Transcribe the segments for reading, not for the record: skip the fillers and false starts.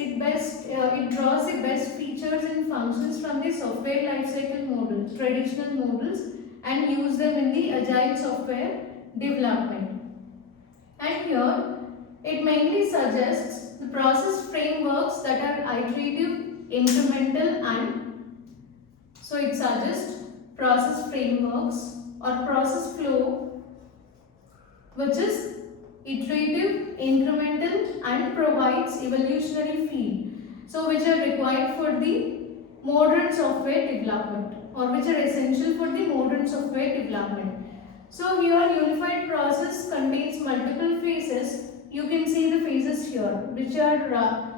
it draws the best features and functions from the software lifecycle models, traditional models, and use them in the agile software development. And here it mainly suggests the process frameworks that are iterative, incremental, and so it suggests process frameworks or process flow which is iterative, incremental, and provides evolutionary feed. So which are required for the modern software development or which are essential for the modern software development. So here unified process contains multiple phases. You can see the phases here which are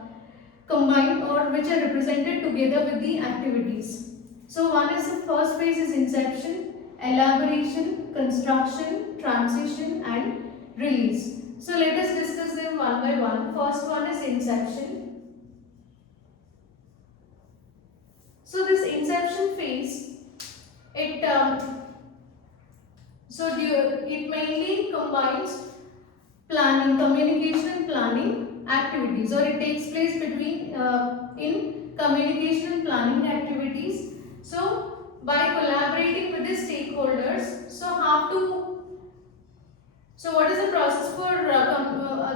combined or which are represented together with the activities. So one is the first phase is inception, elaboration, construction, transition and release. So let us discuss them one by one. First one is inception. So this inception phase, it mainly combines planning, communication and planning activities, or it takes place between in communication and planning activities. So by collaborating with the stakeholders, so what is the process for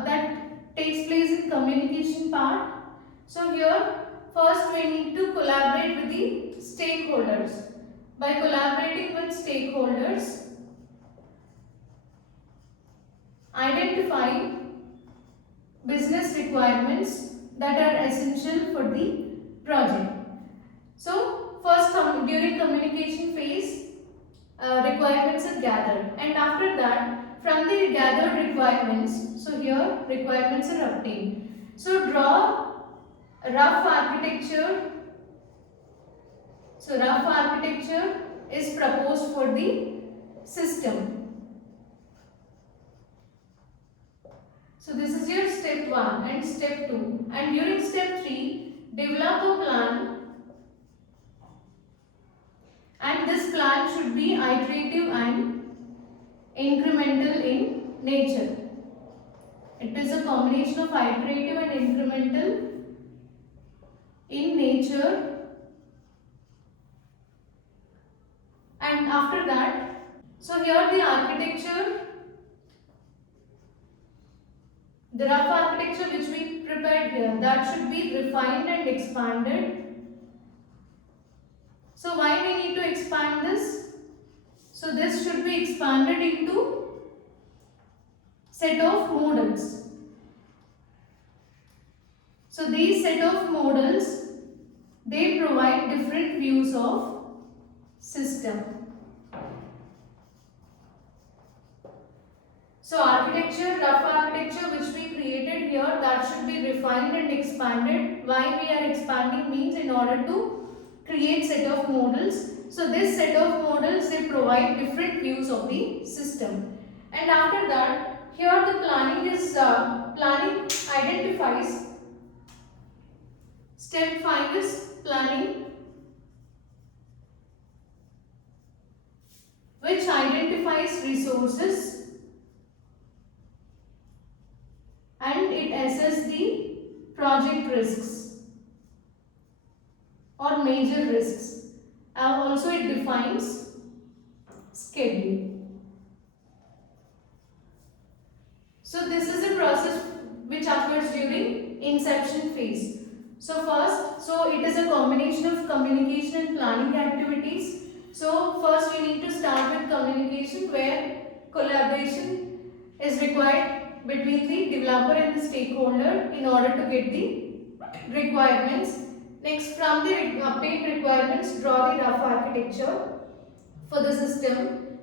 that takes place in communication part? So here first we need to collaborate with the stakeholders. By collaborating with stakeholders, identify business requirements that are essential for the project. So first during communication phase, requirements are gathered, and after that from the gathered requirements, so here requirements are obtained. So draw a rough architecture. So rough architecture is proposed for the system. So this is your step 1 and step 2, and during step 3 develop a plan, and this plan should be iterative and incremental in nature. It is a combination of iterative and incremental in nature, and after that, so here the architecture, the rough architecture which we prepared here, that should be refined and expanded. So why we need to expand this? So this should be expanded into set of models. So these set of models, they provide different views of system. So architecture, rough architecture which we created here, that should be refined and expanded. Why we are expanding means in order to create set of models. So this set of models, they provide different views of the system. And after that, here the planning identifies. Step 5 is planning, which identifies resources and it assesses the project risks or major risks. Also it defines schedule. So this is a process which occurs during inception phase. So it is a combination of communication and planning activities. So first we need to start with communication, where collaboration is required between the developer and the stakeholder in order to get the requirements. Next, from the obtained requirements, draw the rough architecture for the system,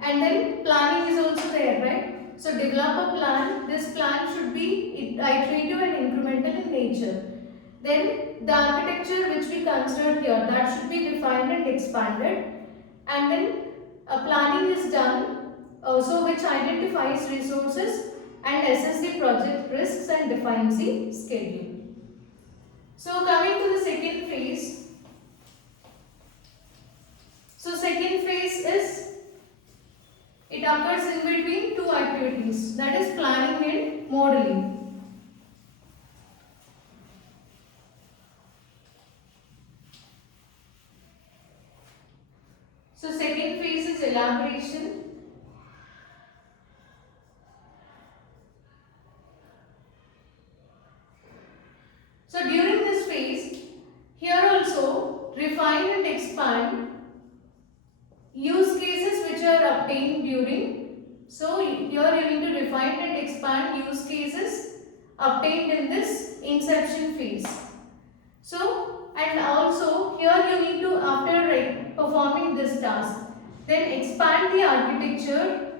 and then planning is also there, right? So develop a plan. This plan should be iterative and incremental in nature. Then the architecture which we considered here, that should be refined and expanded, and then planning is done, also which identifies resources and assess the project risks and defines the schedule. So coming to the second phase. So second phase is, it occurs in between two activities, that is planning and modeling. So second phase is elaboration. So during this phase, here also refine and expand use cases which are obtained during. So here you need to refine and expand use cases obtained in this inception phase. So and also here you need to, after performing this task, then expand the architecture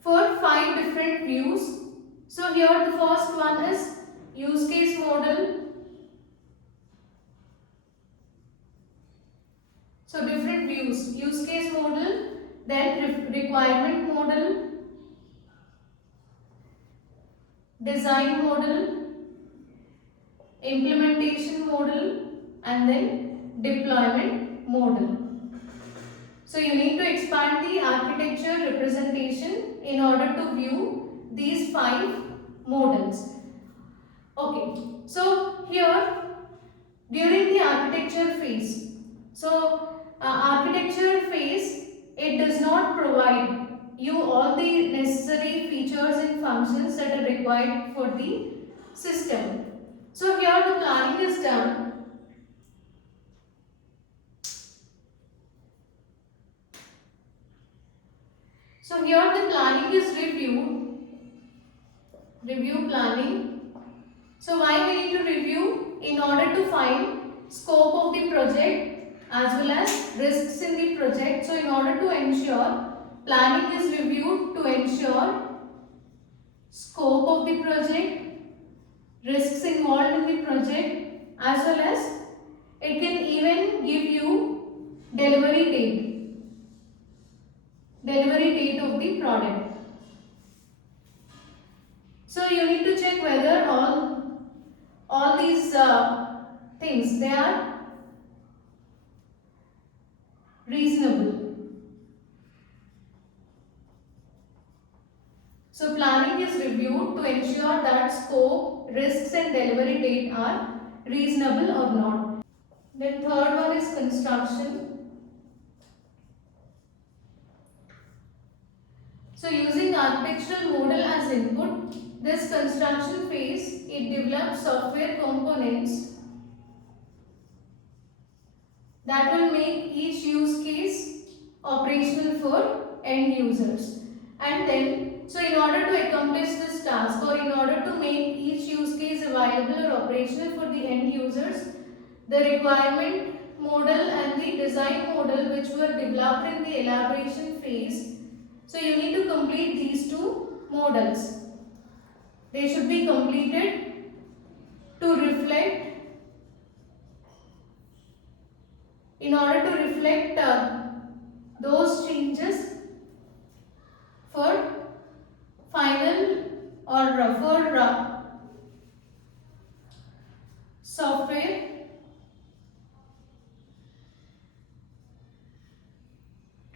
for 5 different views. So here the first one is use case model. So different views, use case model, then requirement model, design model, implementation model, and then deployment model. So you need to expand the architecture representation in order to view these 5 models. Okay, so here during the architecture phase, so architecture phase, it does not provide you all the necessary features and functions that are required for the system. So here the planning is done. So here the planning is reviewed. Review planning. So why we need to review? In order to find scope of the project as well as risks in the project. So in order to ensure, planning is reviewed to ensure scope of the project, risks involved in the project, as well as it can even give you delivery date of the product. So you need to check whether all these things, they are reasonable. So planning is reviewed to ensure that scope, risks and delivery date are reasonable or not. Then third one is construction. So using architectural model as input, this construction phase, it develops software components that will make each use case operational for end users. And then, so in order to accomplish this task, or in order to make each use case available or operational for the end users, the requirement model and the design model which were developed in the elaboration phase, so you need to complete these 2 models. They should be completed to reflect, in order to reflect those changes for final or for software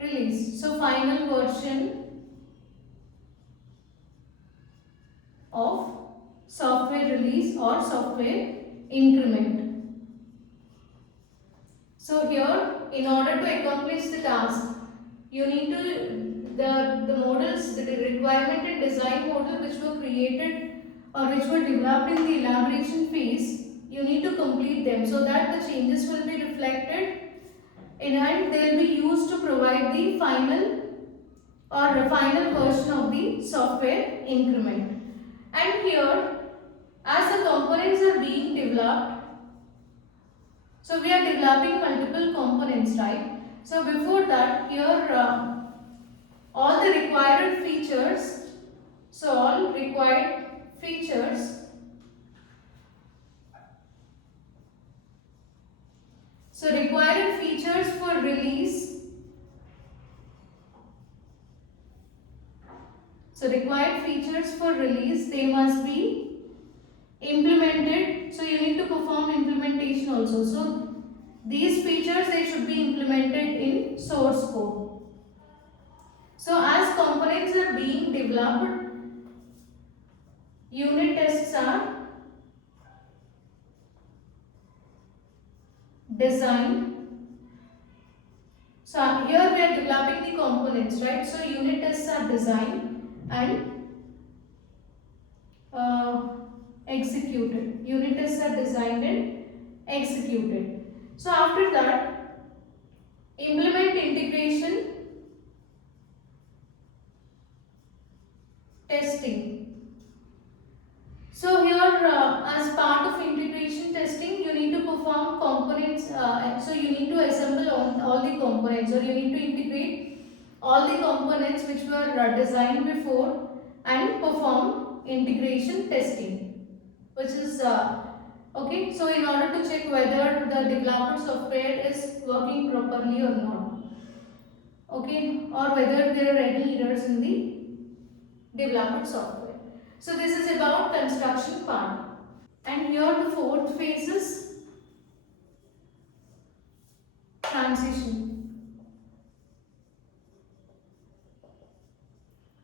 release. So final version of software release or software increment. So here, in order to accomplish the task, you need to, the models, the requirement and design model which were created or which were developed in the elaboration phase, you need to complete them so that the changes will be reflected and they will be used to provide the final version of the software increment. And here, as the components are being developed, so we are developing multiple components, right? So before that, here all the required features, so all required features, so required features for release, so required features for release, they must be implemented. So you need to perform implementation also. So these features, they should be implemented in source code. So as components are being developed, unit tests are designed. So here we are developing the components, right? So unit tests are designed and uh, executed. Unit tests are designed and executed. So after that, implement integration testing. So here, as part of integration testing, you need to perform components. So you need to assemble all the components, or you need to integrate all the components which were designed before and perform integration testing, which is okay. So in order to check whether the developer software is working properly or not, okay, or whether there are any errors in the developer software. So this is about construction part. And here the fourth phase is transition.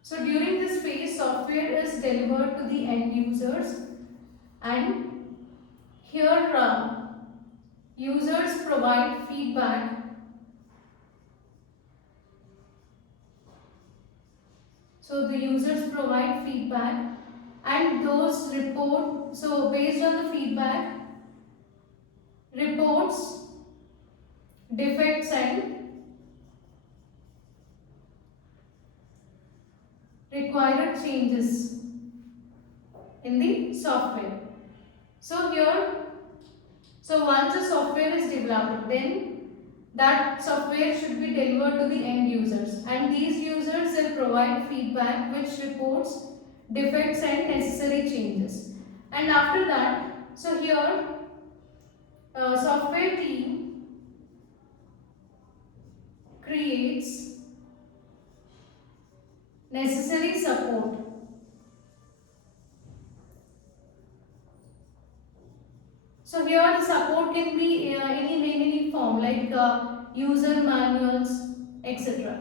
So during this phase, software is delivered to the end users, and here users provide feedback. So the users provide feedback and those report, so based on the feedback, reports defects and required changes in the software. So here, so once the software is developed, then that software should be delivered to the end users, and these users will provide feedback which reports defects and necessary changes. And after that, so here software team creates necessary support. So here the support can be any form, like user manuals, etc.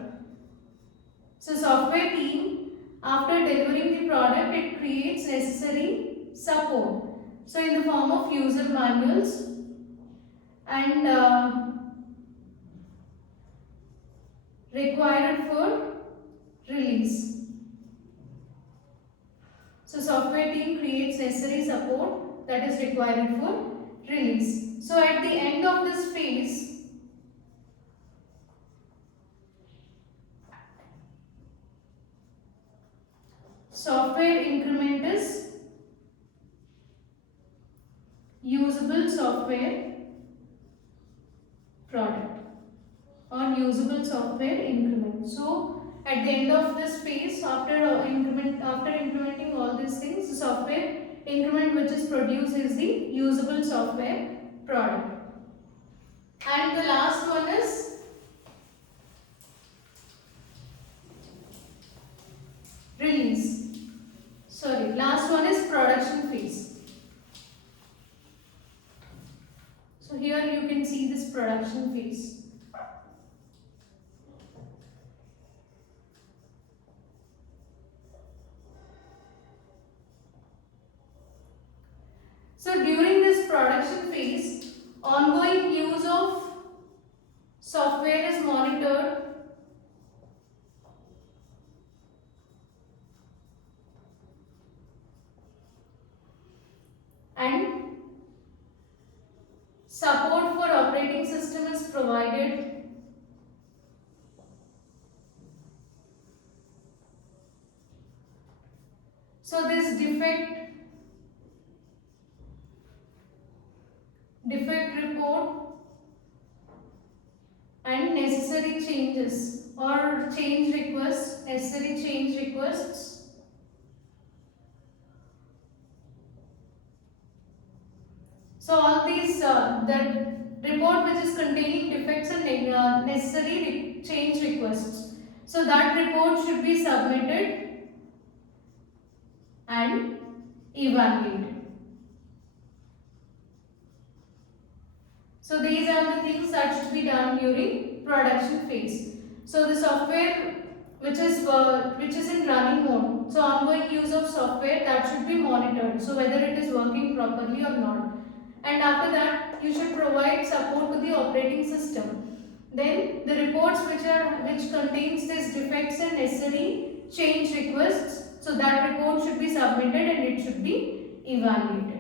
So software team, after delivering the product, it creates necessary support. So in the form of user manuals and required for release. So software team creates necessary support that is required for release. So at the end of this phase, software increment is usable software product or usable software increment. So at the end of this phase, after implementing all these things, the software increment which is produced is the usable software product. And the last one is release. Sorry, last one is production phase. So here you can see this production phase. So during this production phase, ongoing use of software is monitored and support for operating system is provided. So this defect report and necessary changes or change requests, necessary change requests so all these the report which is containing defects and necessary change requests, so that report should be submitted and evaluated. So these are the things that should be done during production phase. So the software which is in running mode, so ongoing use of software, that should be monitored, so whether it is working properly or not. and after that you should provide support to the operating system. Then the reports which contains this defects and necessary change requests, so that report should be submitted and it should be evaluated.